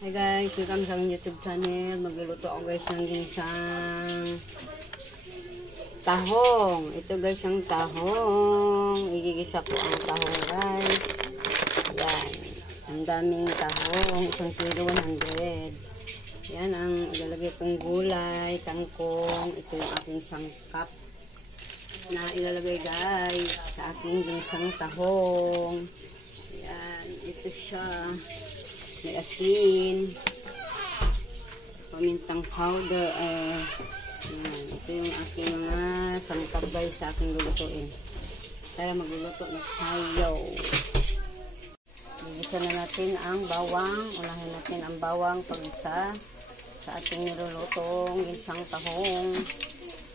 Hi guys, welcome sa aking YouTube channel. Magluluto ako guys ng ginsang tahong. Ito guys ang tahong. Igigisa ko ang tahong guys. Yan. Ang daming tahong. 1 kilo 100. Yan ang ilalagay kong gulay, kangkong. Ito yung aking sangkap na ilalagay guys sa aking ginsang tahong. Yan. Ito siya. May asin, pamintang powder, ito yung aking mga sangkap guys sa aking lulutuin. Tara magluluto na tayo. Gigisa na natin ang bawang. Unahin natin ang bawang pag-isa sa ating nilulutong ginsang tahong.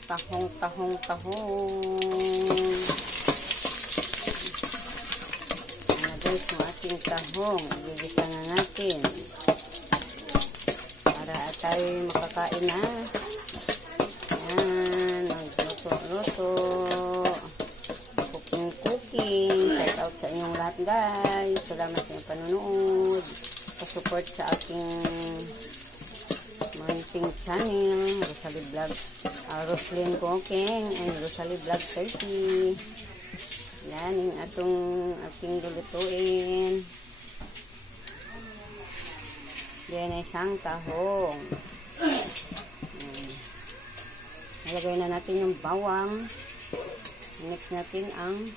Tahong. Guys, ang ating tahong, igigisa na natin para tayo makakain na. Yan, magluto-luto, cooking. Check out sa inyong lahat guys. Salamat sa inyong panunood, pa-support sa aking munting channel, Rosalie Vlog, Roslyn Cooking and Rosalie Vlog 30. Yan yung ating lulutuin. Yan ay isang tahong. Nalagay na natin yung bawang. Mix natin ang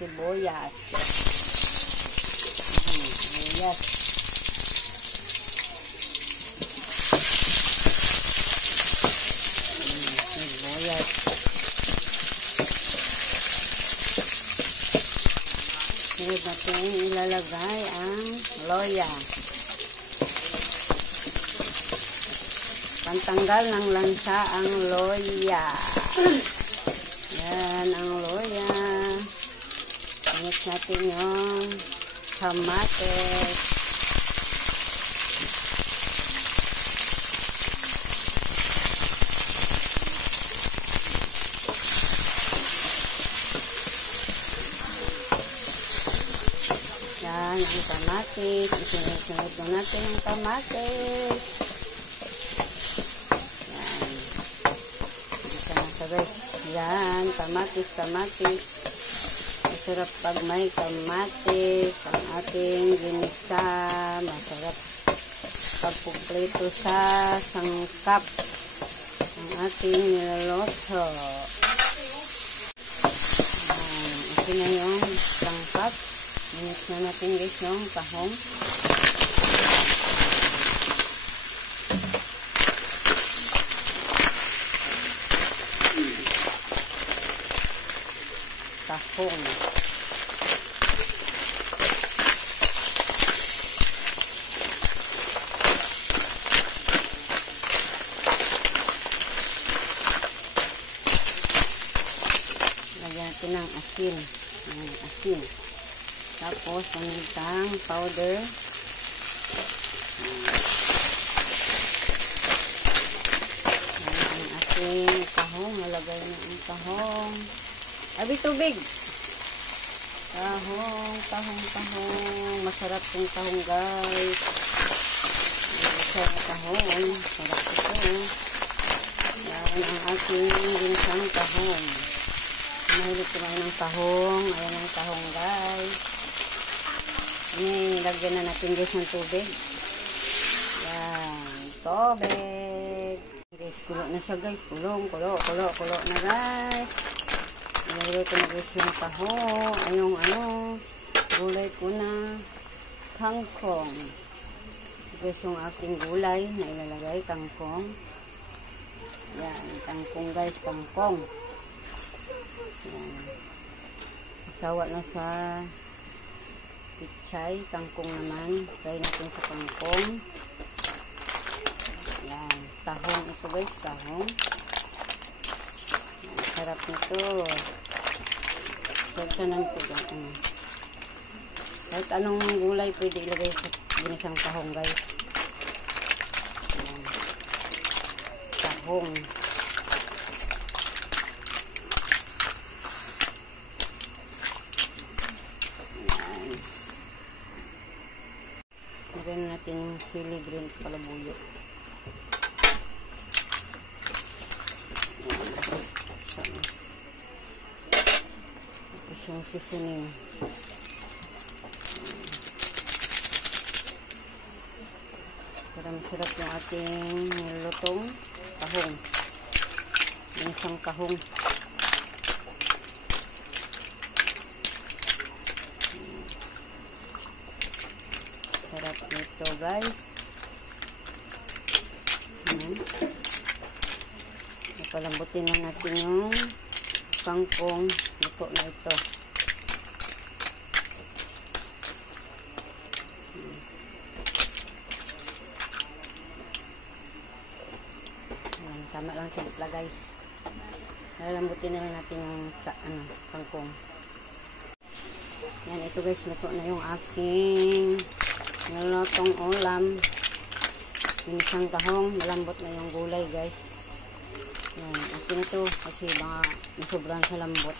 sibuyas. Sibuyas. Sunod natin ilalagay ang loya. Pantanggal ng lansa ang loya. Yan ang loya. Mix natin yung kamatis. Yan ang kamatis. Isunod na natin ang kamatis. Yan. Isa na sa guys. Yan. Kamatis. Masarap pag may kamatis. Ang ating ginisa. Masarap pagpuplito sa sangkap. Ang ating niluluto. Yan. Ito na yung sangkap. Mix na natin guys yung tahong. Lagyan natin ng asin. Tapos, pamintang powder. Ang ating tahong. Nalagay na ang tahong. Abi, tubig! Tahong. Masarap yung tahong, guys. Masarap tahong. Masarap ito. Yan ang ating ginsang tahong. Mahilig kumain ng tahong. Ayan ang tahong, guys. Lagyan na natin guys ng tubig. Yan, tubig. Guys, kulo na siya guys. Kulo na guys. Ilagay ko na guys yung tahong. Ayong gulay ko na kangkong. Guys, yung aking gulay na ilalagay, kangkong. Yan, kangkong guys, kangkong. Yan. Sawa na sa pichay, kangkong naman. Try natin sa kangkong. Yan, tahong ito guys, tahong. Yan, sarap nito. Sarap siya ng tugang. Kahit anong gulay pwede ilagay sa ginisang tahong guys. Yan, tahong. Lagyan natin yung chili green sa palabuyo. Tapos yung seasoning. Para masarap yung ating nilutong tahong. Yung isang tahong. Sarap nito guys. Palambutin na natin yung kangkong luto na ito. Ayan, tama lang timpla guys. Lalambutin na lang natin yung kangkong. Yan, ito guys, luto na yung aking nilutong ulam. Yung isang tahong, malambot na yung gulay guys. Yan, okay na ito kasi baka masobrahan sa lambot.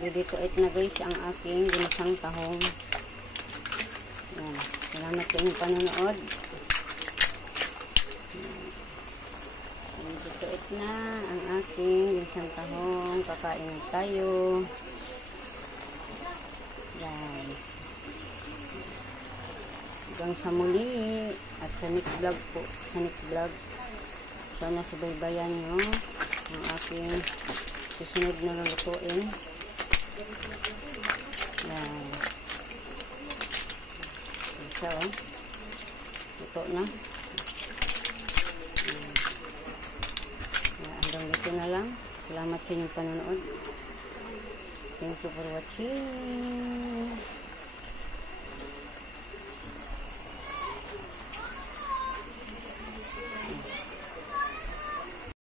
Ready to eat na guys ang aking ginisang tahong. Yan, salamat sa inyong panonood. Ready to eat na ang aking ginisang tahong. Kakain na tayo. Yan. Hanggang sa muli at sa next vlog po. Sa next vlog. Sana subaybayan nyo ang aking susunod na lulutuin. Yan. Isa o. Luto na. Yan. Hanggang dito na lang. Salamat sa inyong panonood. Thank you for watching.